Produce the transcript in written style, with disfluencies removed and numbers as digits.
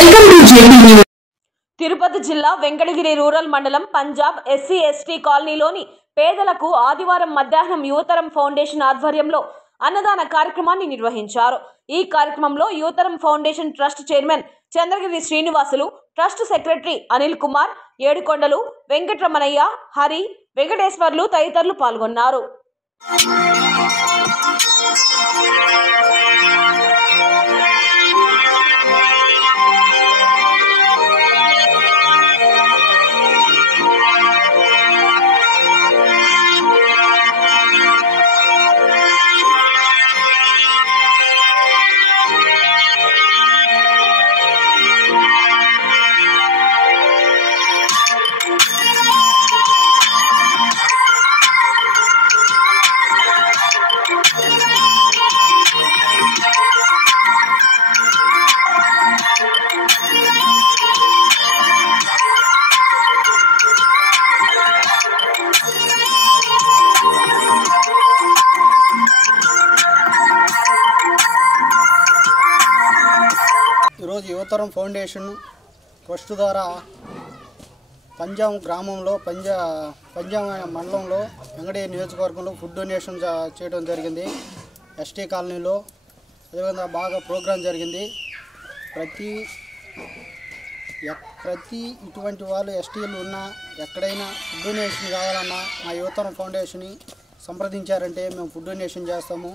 Welcome to JP news. Tirupati జిల్లా Venkatagiri rural మండలం Punjab SC ST కాలనీలోని పేదలకు ఆదివారం మధ్యాహ్నం యువతరం ఫౌండేషన్ ఆధ్వర్యంలో అన్నదాన కార్యక్రమాన్ని నిర్వహించారు. ఈ కార్యక్రమంలో Yuvatharam foundation trust chairman Chandragiri Srinivasulu, trust secretary Anil Kumar, Edukondalu Venkataramanaiah, Hari, Venkateswarlu తదితరులు పాల్గొన్నారు. ఈరోజు యువతరం ఫౌండేషన్ ట్రస్ట్ ద్వారా పంజాబ్ గ్రామంలో పంజాబ్ మండలంలో వెంకటగిరి నియోజకవర్గంలో ఫుడ్ డొనేషన్ చేయడం జరిగింది. ఎస్టీ కాలనీలో అదేవిధంగా బాగా ప్రోగ్రాం జరిగింది. ప్రతి ఇటువంటి వాళ్ళు ఎస్టీలు ఉన్నా ఎక్కడైనా ఫుడ్ డొనేషన్ కావాలన్నా మా యువతరం ఫౌండేషన్ని సంప్రదించారంటే మేము ఫుడ్ డొనేషన్ చేస్తాము.